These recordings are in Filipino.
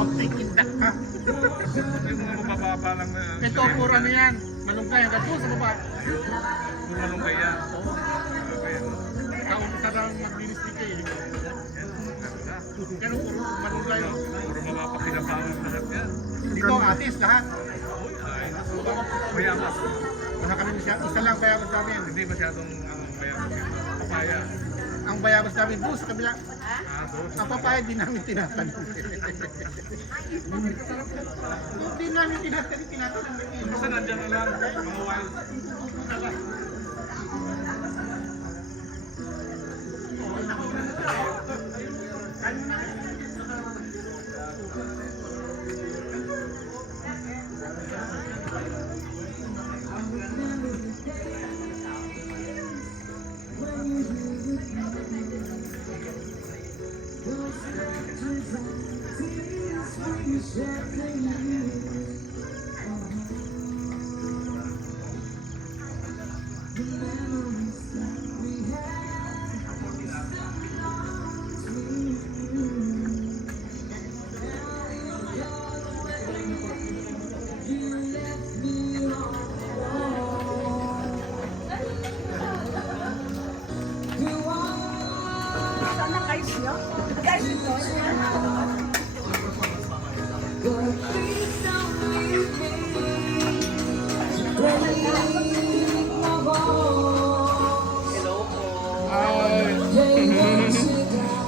konting indak ka. Yung mga mabababa lang na... Ito, pura na yan. Malunggay, hanggang doon sa baba. Yung malunggay yan. Oo. Okay, ano? Taon ka lang maglinis ni Kay. Pero puro malunggay. Puro mapapakinabangan lahat yan. Dito, atis lahat. Uy, ay. Mayamas. Wala kami siya. Isa lang bayabas namin. Hindi masyadong mayamas yun. Papaya. Ang bayabas namin doon sa kabila. Doon. Ang papaya di namin tinatanong. Hindi namin tinatanong. Basta nandyan na lang. Mga wild. Sana guys, no? Guys, ito. Hello po. Hi.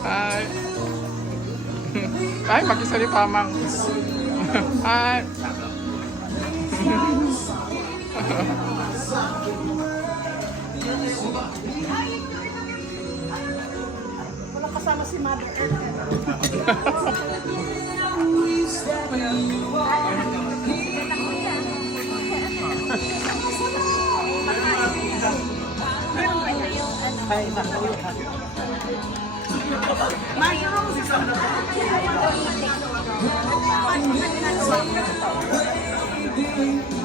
Hi. Ay, mag-isa ni Pamang. Hi. Wala kasama si Mother Earth. Ay, naku. Mushrooms!